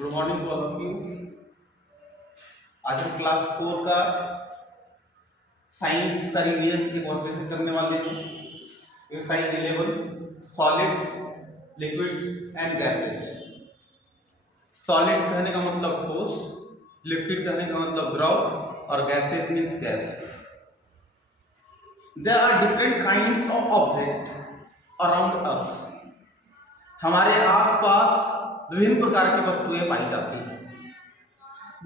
Good morning to all of you. आज हम class 4 का साइंस का रिवीजन एक और फिर से करने वाले हैं। Exercise 11 solids, liquids and gases. Solid कहने का मतलब ठोस, लिक्विड कहने का मतलब द्रव और gases means gas. There are different kinds of object around us. हमारे आसपास विभिन्न प्रकार की वस्तुएं पाई जाती हैं।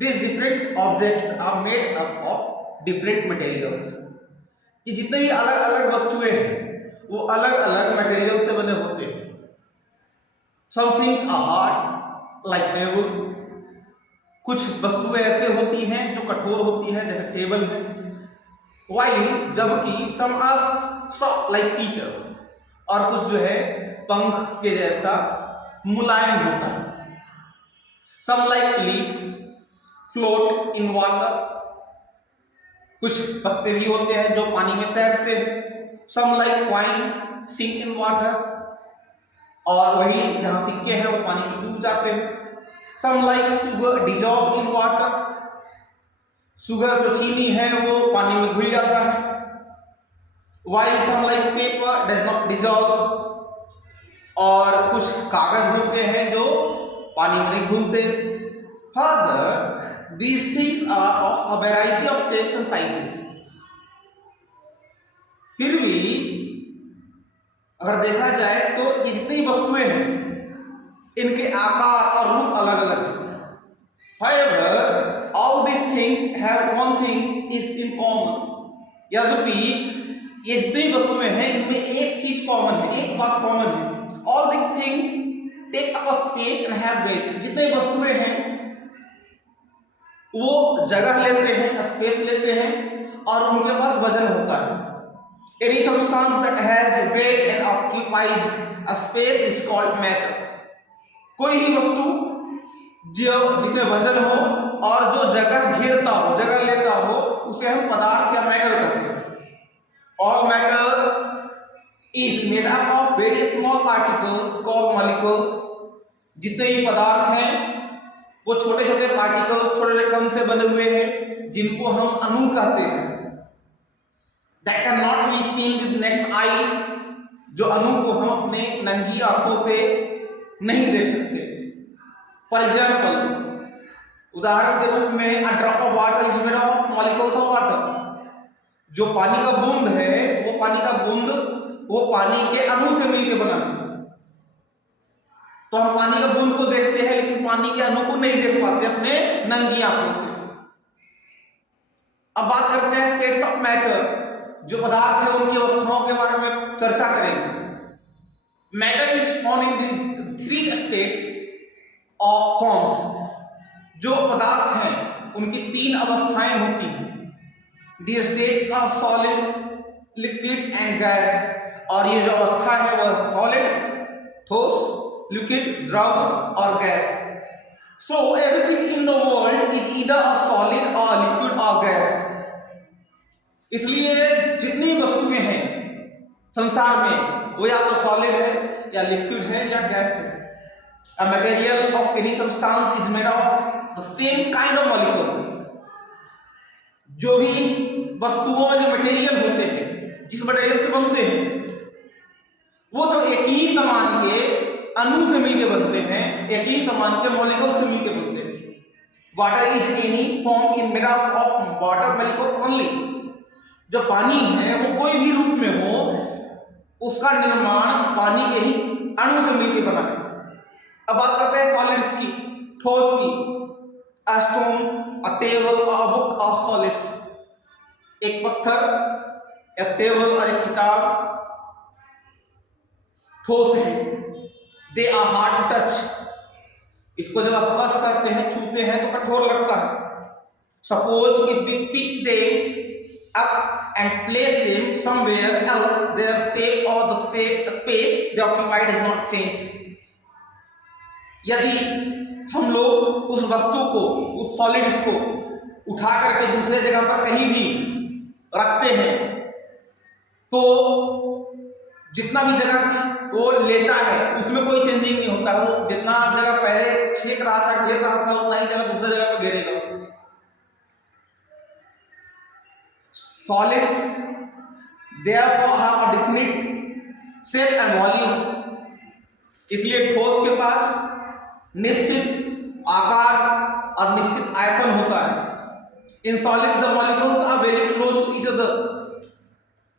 These different objects are made up of different materials। कि जितने भी अलग अलग वस्तुएं हैं वो अलग अलग मटेरियल से बने होते हैं। Some things are hard like table। कुछ वस्तुएं ऐसे होती हैं जो कठोर होती हैं जैसे टेबल है। While जबकि some are soft like teachers। और कुछ जो है पंख के जैसा मुलायम होता है। Some like leaf float in water। कुछ पत्ते भी होते हैं जो पानी में तैरते हैं। Some like coin sink in water। और वही जहां सिक्के हैं वो पानी में डूब जाते हैं। Some like sugar dissolve in water। Sugar जो चीनी है वो पानी में घुल जाता है। While some like paper does not dissolve। और कुछ कागज होते हैं जो पानी में नहीं घुलते। Further, these things are of a variety of shapes and sizes। फिर भी अगर देखा जाए तो ये जितनी वस्तुएं हैं इनके आकार और रूप अलग अलग हैं। However, all these things have one thing is in common। यद्यपि ये जितनी वस्तुएं हैं इनमें एक चीज कॉमन है, एक बात कॉमन है। All these things take up a space and have weight। जितने वस्तुएं हैं वो जगह लेते हैं, स्पेस लेते हैं और उनके पास वजन होता है। Any substance that has weight and occupies a space is called matter। कोई ही वस्तु जो जिसमें वजन हो और जो जगह घेरता हो, जगह लेता हो, उसे हम पदार्थ या मैटर कहते हैं। All matter is made up of very small particles called molecules। जितने भी पदार्थ हैं वो छोटे छोटे पार्टिकल्स, छोटे कण से बने हुए हैं जिनको हम अणु कहते हैं। That cannot be seen with naked eyes। जो अणु को हम अपने नंगी आंखों से नहीं देख सकते। फॉर एग्जाम्पल उदाहरण के रूप में a drop of water is made of molecules of water। जो पानी का बूंद है वो पानी का बूंद वो पानी के अणु से मिलकर बना है। तो हम पानी का बूंद को देखते हैं लेकिन पानी के अणु को नहीं देख पाते अपने नंगी आंखों से। अब बात करते हैं स्टेट्स ऑफ मैटर। जो पदार्थ है उनकी अवस्थाओं के बारे में चर्चा करेंगे। Matter is found in 3 states of forms. जो पदार्थ हैं उनकी 3 अवस्थाएं होती हैं। The states are solid, liquid and gas. और ये जो अवस्था है वह सॉलिड ठोस, लिक्विड द्रव और gas. So everything in the world is either a solid or liquid or gas। इसलिए जितनी वस्तुएं हैं संसार में वो या तो सॉलिड है या लिक्विड है या गैस है। A material of any substance is made of the same kind of molecules। जो भी वस्तुओं में जो मटेरियल होते हैं, जिस मटेरियल से बनते हैं, वो सब एक ही समान के अणु से मिलकर बनते हैं, एक ही समान के मॉलिक्यूल से मिलकर बनते हैं। Water is any form in made up of water molecule only. जो पानी है वो कोई भी रूप में हो उसका निर्माण पानी के ही अणु से मिलकर बना है। अब बात करते हैं सॉलिड्स की, ठोस की। A stone, a table, a book are solids. एक पत्थर, एक टेबल और एक किताब ठोस है। They are hard to touch. इसको जब स्पर्श करते हैं, छूते हैं तो कठोर लगता है। Suppose if we pick them up and place them somewhere else, their shape और the space they occupied is not change. यदि हम लोग उस वस्तु को, उस सॉलिड्स को उठा करके दूसरे जगह पर कहीं भी रखते हैं तो जितना भी जगह वो लेता है उसमें कोई चेंजिंग नहीं होता। वो जितना जगह पहले छेक रहा था, घेर रहा था, उतना ही जगह दूसरी जगह पर घेरेगा। Solids therefore have a definite shape and volume, इसलिए ठोस के पास निश्चित आकार और निश्चित आयतन होता है। In solids the molecules are very close to each other,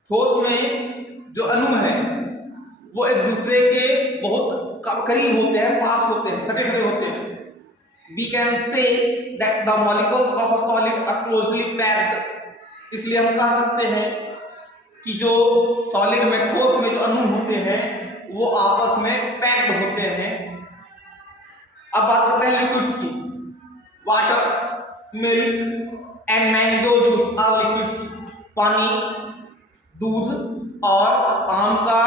ठोस में जो अणु है वो एक दूसरे के बहुत करीब होते हैं, पास होते हैं, सटे सटे होते हैं। We can say that the molecules of a solid are closely packed, इसलिए हम कह सकते हैं कि जो सॉलिड में, ठोस में जो अणु होते हैं वो आपस में पैक्ड होते हैं। अब बात करते हैं लिक्विड्स की। Water, milk and mango juice are liquids, पानी, दूध और आम का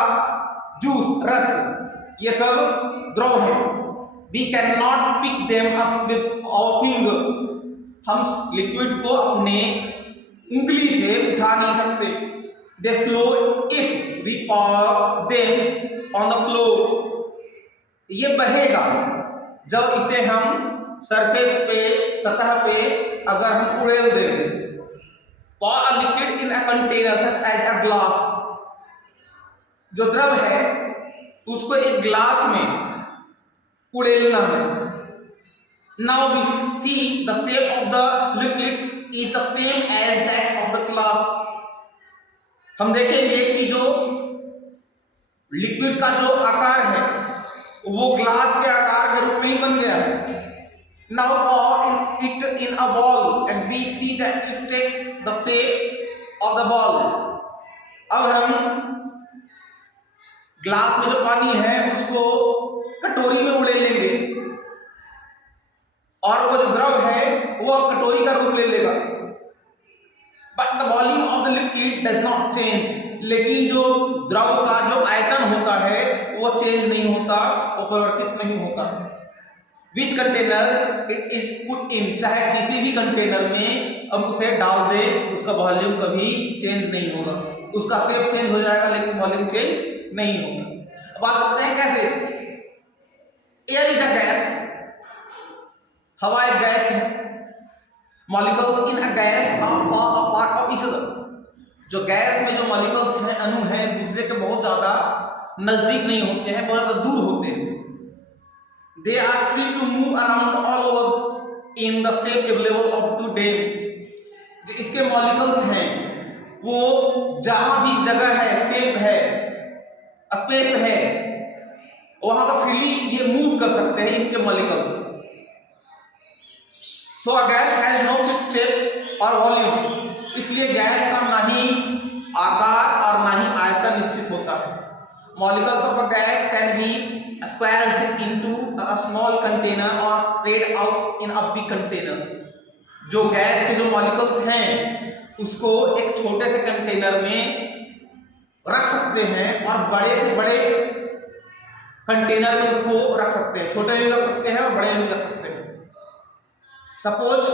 जूस, रस, ये सब द्रव है। We can not pick them up with our finger, हम लिक्विड को अपने उंगली से उठा नहीं सकते। They flow if we pour them on the floor, ये बहेगा जब इसे हम सरफेस पे, सतह पे अगर हम उड़ेल देंगे। Pour a liquid in a container such as a glass, जो द्रव है उसको एक ग्लास में उड़ेलना है। Now we see the shape of the liquid is the same as that of the glass, हम देखेंगे कि जो लिक्विड का जो आकार है वो ग्लास के आकार के रूप में ही बन गया है। Now pour it in a ball and we see that it takes the shape of the ball, अब हम ग्लास में जो पानी है उसको कटोरी में उड़े लेंगे और वो जो द्रव है वो कटोरी का रूप ले लेगा। But the volume of the liquid does not change, लेकिन जो द्रव का जो आयतन होता है वो चेंज नहीं होता, वो परिवर्तित नहीं होता। Which container it is put in, चाहे किसी भी कंटेनर में अब उसे डाल दे उसका वॉल्यूम कभी चेंज नहीं होगा। उसका शेप चेंज हो जाएगा लेकिन वॉल्यूम चेंज नहीं होगा। अब बात करते हैं gases. Air is a gas, हवा एक गैस है। Molecules in a gas are far apart of each other, जो गैस में जो मॉलिक्यूल्स हैं, अणु हैं, एक दूसरे के बहुत ज्यादा नजदीक नहीं होते हैं, बहुत ज्यादा दूर होते हैं। They are free to move around all over in the shape available up to them, जो इसके मॉलिक्यूल्स हैं वो जहां भी जगह है, शेप है, स्पेस है, वहां पर फ्रीली ये मूव कर सकते हैं इनके molecules. So a gas has no fixed shape or volume, इसलिए गैस का ना ही आकार और ना ही आयतन निश्चित होता है। Molecules of a gas can be squeezed into a small container or spread out in a big container, जो गैस के जो मॉलिक्यूल्स हैं उसको एक छोटे से कंटेनर में रख सकते हैं और बड़े से बड़े कंटेनर में उसको रख सकते हैं, छोटे में भी रख सकते हैं और बड़े में भी रख सकते हैं। Suppose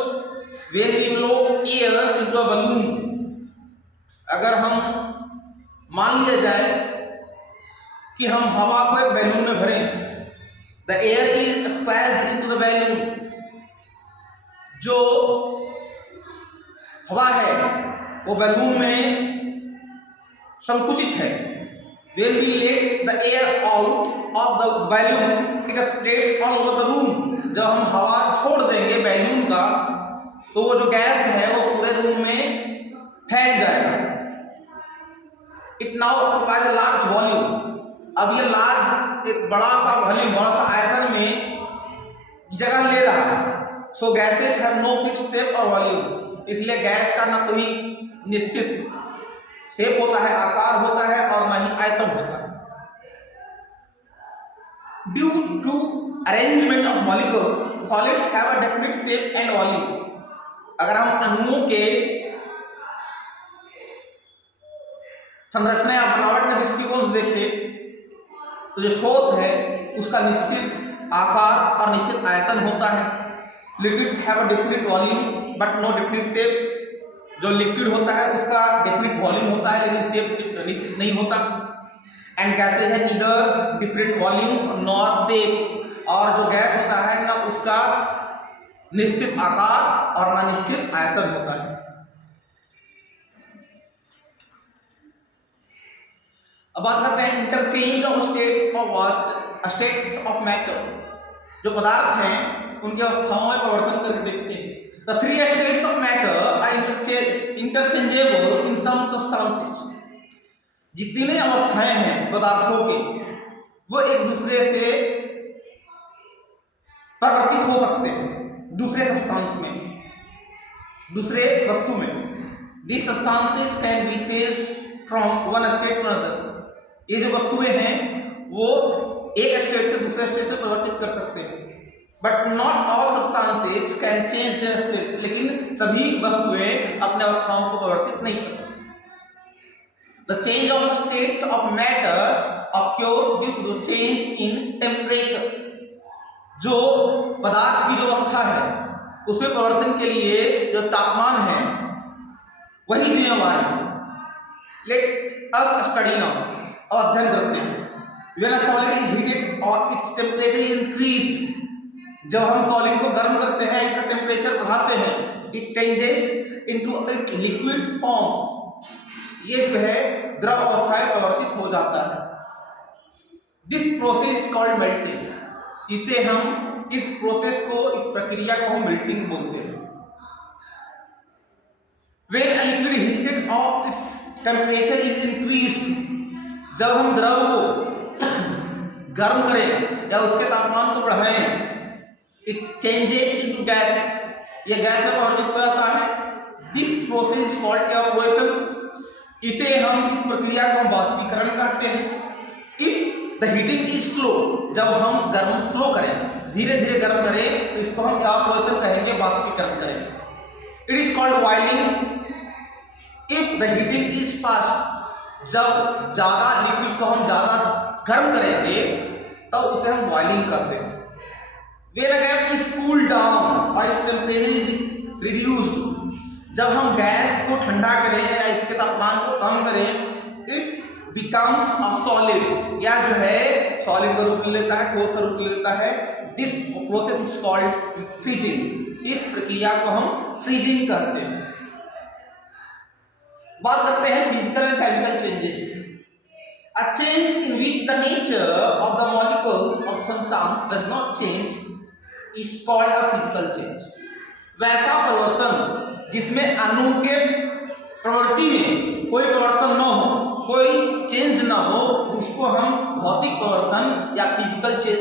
when we blow air into a balloon, अगर हम मान लिया जाए कि हम हवा को एक बैलून में भरें, the air is squeezed into the balloon, जो हवा है वो बैलून में संकुचित है। When we let the air out of the balloon, it spreads all over the room, जब हम हवा छोड़ देंगे बैलून का तो वो जो गैस है वो पूरे रूम में फैल जाएगा। It now occupies a large volume, अब ये लार्ज एक बड़ा सा वॉल्यूम, बड़ा सा आयतन में जगह ले रहा है। So gases have no fixed shape और वॉल्यूम, इसलिए गैस का ना कोई निश्चित शेप होता है, आकार होता है और ना ही आयतन होता है। Due to arrangement of molecules solids have a definite shape and volume, अगर हम अणुओं के संरचना या बनावट के दृष्टिकोण से देखें तो जो ठोस है उसका निश्चित आकार और निश्चित आयतन होता है। Liquids have a definite volume but no definite shape, जो लिक्विड होता है उसका डेफिनिट वॉल्यूम होता है लेकिन शेप निश्चित नहीं होता। एंड गैसेज है neither different volume nor shape, और जो गैस होता है ना उसका निश्चित आकार और ना निश्चित आयतन होता है। अब बात करते हैं interchange of states of what states of matter. जो पदार्थ हैं उनकी अवस्थाओं में परिवर्तन करके देखते हैं। The three states of matter are interchangeable in some substances. जितनी अवस्थाएं हैं पदार्थों के वो एक दूसरे से परिवर्तित हो सकते हैं दूसरे सब्सटेंस में, दूसरे वस्तु में। This substances can be changed from one state to another. ये जो वस्तुएं हैं वो एक स्टेट से दूसरे स्टेट से परिवर्तित कर सकते हैं। But not all substances can change their states. लेकिन सभी वस्तुएं अपने अवस्थाओं को परिवर्तित नहीं कर सकती। The change of the state of matter occurs due to the change in temperature। जो पदार्थ की जो अवस्था है उसमें परिवर्तन के लिए जो तापमान है वही जिम्मेवार है। Let us study now. और अध्ययन करते हैं। When a solid is heated or its temperature is increased, जब हम सॉलिड को गर्म करते हैं इसका टेम्परेचर बढ़ाते हैं, it changes into its liquid form। ये जो है द्रव अवस्था में परिवर्तित हो जाता है। This process is called melting। इसे हम इस प्रोसेस को इस प्रक्रिया को हम मेल्टिंग बोलते हैं। When a liquid is heated or its temperature is increased, जब हम द्रव को गर्म करें या उसके तापमान को बढ़ाएं, इट चेंजेस इनटू गैस। ये गैस में परिवर्तित हो जाता है। This process is called evaporation. इसे हम इस प्रक्रिया को हम बाष्पीकरण कहते हैं। If the heating is slow, जब हम गर्म स्लो करें, धीरे धीरे गर्म करें, तो इसको हम इवेपोरेशन कहेंगे, बाष्पीकरण करेंगे। It is called boiling. If the heating is fast, जब ज्यादा लिक्विड को हम ज्यादा गर्म करेंगे तो उसे हम बॉइलिंग करते हैं। When a gas is cooled down or its temperature is reduced, जब हम गैस को ठंडा करें या इसके तापमान को कम करें, it becomes a solid, या जो है सॉलिड का रूप ले लेता है, ठोस का रूप ले लेता है। This process is called freezing। इस प्रक्रिया को हम फ्रीजिंग कहते हैं। बात करते हैं फिजिकल एंड केमिकल चेंजेस की। A change in which the nature of the molecules of substance does not change is called a physical change। वैसा परिवर्तन जिसमें अणु के प्रवृत्ति में कोई परिवर्तन न हो, कोई चेंज न हो, उसको हम भौतिक परिवर्तन या फिजिकल चेंज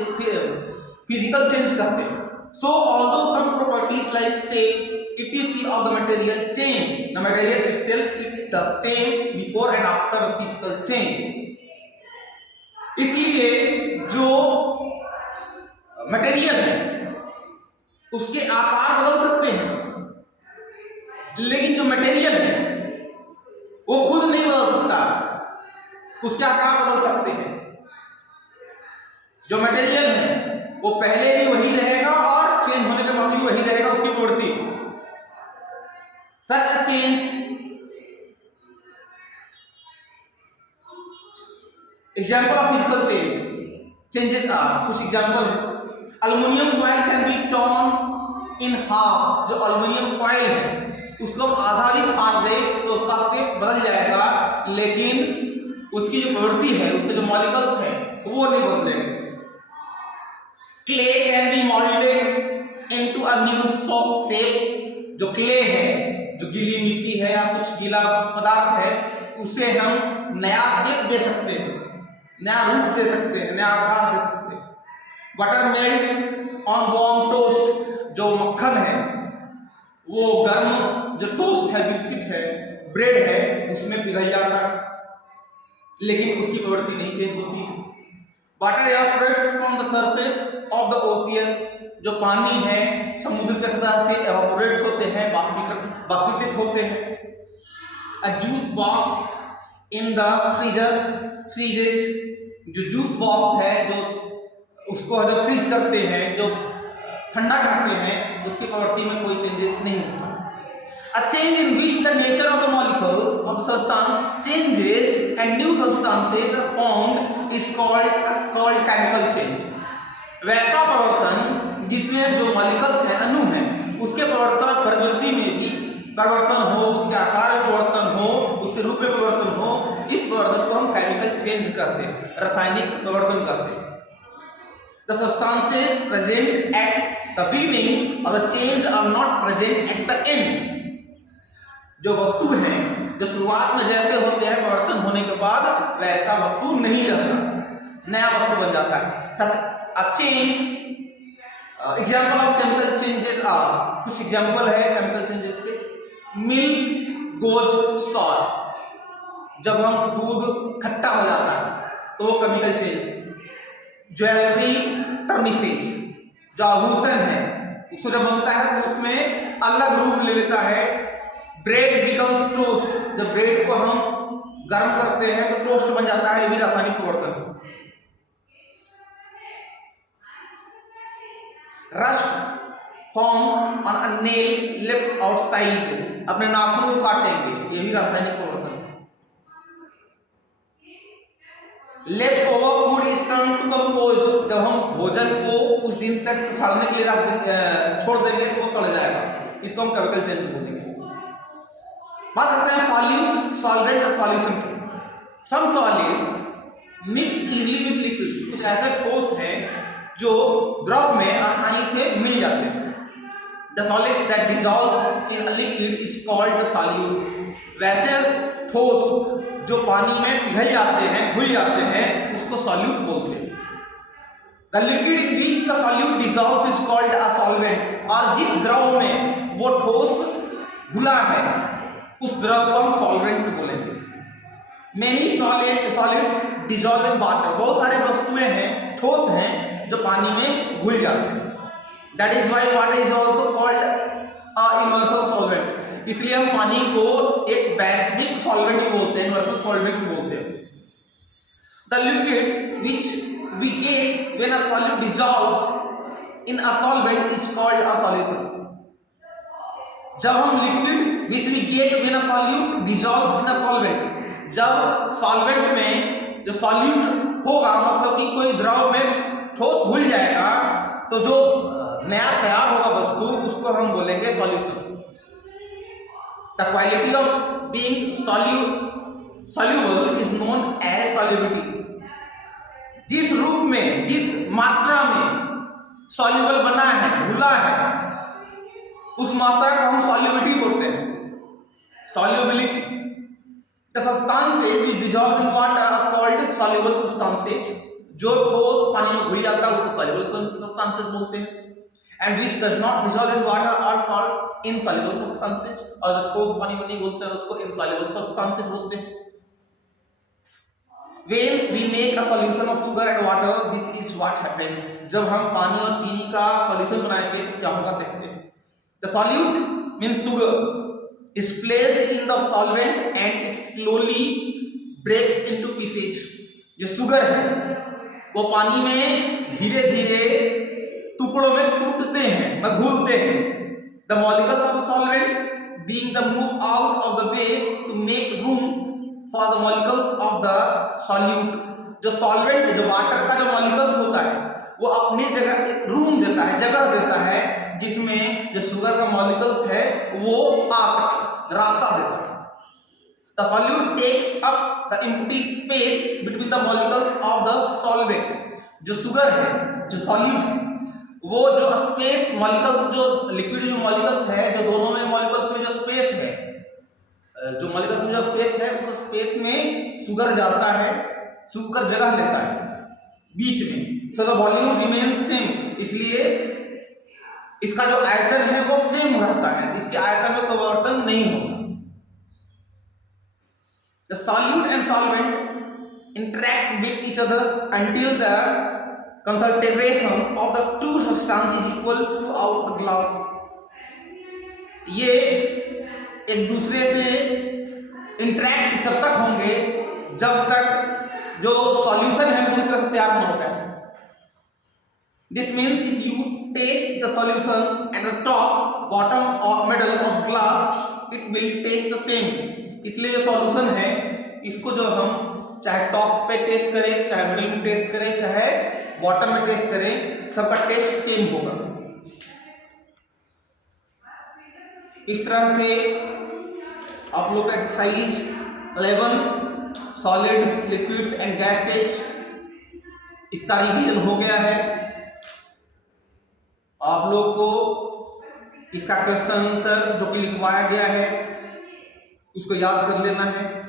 कहते हैं। So although some properties like say etc of the material change, the material itself is the same before and after the physical change। इसलिए जो मटेरियल है उसके आकार बदल सकते हैं, लेकिन जो मटेरियल है वो खुद नहीं बदल सकता, उसके आकार बदल सकते हैं। जो मटेरियल है वो पहले भी वही रहेगा और चेंज होने के बाद भी वही रहेगा, उसकी प्रवृत्ति। Such a change, example of physical changes are, कुछ एग्जाम्पल है। Aluminium foil can be torn in half. जो अल्युमिनियम फॉयल है उसको हम आधा भी फाड़ दे तो उसका शेप बदल जाएगा, लेकिन उसकी जो प्रवृत्ति है, उसके जो मॉलिक्यूल्स हैं वो नहीं बदलेंगे। Clay can be moulded into a new shape. जो क्ले है, जो गीली मिट्टी है या कुछ गीला पदार्थ है, उसे हम नया शेप दे सकते हैं, नया रूप दे सकते हैं, नया आकार दे सकते हैं। Butter melts on warm toast. जो मक्खन है वो गर्म जो टोस्ट है, बिस्किट है, ब्रेड है, उसमें पिघल जाता है, लेकिन उसकी प्रवृत्ति नहीं चेंज होती। Water evaporates from the surface of the ocean. जो पानी है समुद्र के सतह से इवेपोरेट्स होते हैं, बाष्पीकृत होते हैं। A juice box in the freezer freezes. जो जूस बॉक्स है, जो उसको जब फ्रीज करते हैं, जो ठंडा करते हैं, उसकी प्रवृत्ति में कोई चेंजेस नहीं होता। A change in which the nature of the molecules of the substance changes and new substances are formed is called chemical change. वैसा परिवर्तन जिसमें जो मॉलिक्यूल्स हैं, अणु हैं, उसके प्रवृत्ति में भी परिवर्तन हो, उसके आकार में परिवर्तन हो, उसके रूप में परिवर्तन हो, इस परिवर्तन को हम केमिकल चेंज करते हैं, रासायनिक परिवर्तन करते हैं. The substances present at the beginning of the change are not present at the end. जो वस्तु हैं, जो शुरुआत में जैसे होते हैं, परिवर्तन होने के बाद वैसा वस्तु नहीं रहता, नया वस्तु बन जाता है. Such a change, example of chemical changes are, कुछ एग्जाम्पल है केमिकल चेंजेस के. मिल्क गोज सॉर, जब हम दूध खट्टा हो जाता है तो वो केमिकल चेंज है. ज्वेलरी टर्निफेज, जो आभूषण है उसको जब बनता है तो उसमें अलग रूप ले लेता है. ब्रेड बिकम्स टोस्ट, जब ब्रेड को हम गर्म करते हैं तो टोस्ट बन जाता है, ये भी रासायनिक परिवर्तन है. Rust form on a nail left outside, अपने नाखून को काटेंगे, ये भी रासायनिक परिवर्तन है. Left over food is turn to compose, जब हम भोजन को कुछ दिन तक सड़ने के लिए छोड़ देंगे तो वो सड़ जाएगा, इसको हम केमिकल चेंज बोलेंगे. बात करते हैं सॉल्यूट, सॉल्वेंट और सॉल्यूशन की. Some solids mix easily with liquids, कुछ ऐसे ठोस हैं जो द्रव में आसानी से मिल जाते हैं. The solids that dissolve in a liquid is called the solute. वैसे ठोस जो पानी में पिघल जाते हैं, घुल जाते हैं, उसको सॉल्यूट बोलते हैं. The liquid in which the solute dissolves is called a solvent. और जिस द्रव में वो ठोस घुला है उस द्रव को हम सॉल्वेंट बोलेंगे. Many solids dissolve in water. बहुत सारे वस्तुएं हैं, ठोस हैं जो पानी में घुल जाते हैं. That is why water is also called a universal solvent. इसलिए हम पानी को एक वैश्विक सॉल्वेंट भी बोलते हैं, यूनिवर्सल सॉल्वेंट भी बोलते हैं. The liquids which we get when a solid dissolves in a solvent is called a solution. जब हम liquid which we get when a solute dissolves in a solvent, जब सॉल्वेंट में जो सॉल्यूट होगा, मतलब कि कोई द्रव में ठोस घुल जाएगा, तो जो नया तैयार होगा वस्तु, उसको हम बोलेंगे solution. The quality of being soluble is known as solubility. जिस रूप में, जिस मात्रा में सॉल्यूबल बना है, घुला है, उस मात्रा को हम सॉल्युबिलिटी बोलते हैं, solubility. The substances which dissolve in water are called soluble substances. जो ठोस पानी में घुल जाता है उसको सॉल्युबल सब्सटेंसेस बोलते हैं. And which does not dissolve in water are called insoluble substances. और जो ठोस पानी में नहीं घुलते हैं उसको insoluble substances बोलते हैं. When we make a solution of sugar and water, this is what happens. जब हम पानी और चीनी का सॉल्यूशन बनाएंगे तो क्या होगा देखते हैं. The solute means sugar is placed in the solvent and it slowly breaks into pieces. जो शुगर है वो पानी में धीरे धीरे टुकड़ों में टूटते हैं, घुलते हैं. The molecules of the solvent being the move out of the way to make room for the molecules of the solute. जो सॉल्वेंट, जो वाटर का जो मॉलिक्यूल्स होता है, वो अपनी जगह एक रूम देता है, जगह देता है, जिसमें जो शुगर का मॉलिक्यूल्स है वो आ सके, रास्ता देता है. The solute takes up the empty space between the molecules of the solvent. जो शुगर है, जो सॉल्यूट है, वो जो स्पेस मॉलिक्यूल्स, जो लिक्विड जो मॉलिक्यूल्स है, जो दोनों में मॉलिक्यूल्स में जो स्पेस है, जो मॉलिक्यूल्स में जो स्पेस है, उस स्पेस में शुगर जाता है, शुगर जगह लेता है बीच में. So the volume remains same, इसलिए इसका जो आयतन है वो सेम रहता है, इसके आयतन में परिवर्तन नहीं होता. The solute and solvent interact with each other until the concentration of the two substances is equal throughout the glass. ये एक दूसरे से इंटरेक्ट तब तक होंगे जब तक जो सॉल्यूशन है पूरी तरह से तैयार नहीं होता है. This means if you taste the solution at the top, bottom or middle of glass, it will taste the same. इसलिए जो सॉल्यूशन है इसको जो हम चाहे टॉप पे टेस्ट करें, चाहे मिडिल में टेस्ट करें, चाहे बॉटम में टेस्ट करें, सबका टेस्ट सेम होगा। इस तरह से आप लोग का exercise 11 solid liquids and gases इसका रिवीजन हो गया है। आप लोग को इसका क्वेश्चन आंसर जो कि लिखवाया गया है उसको याद कर लेना है।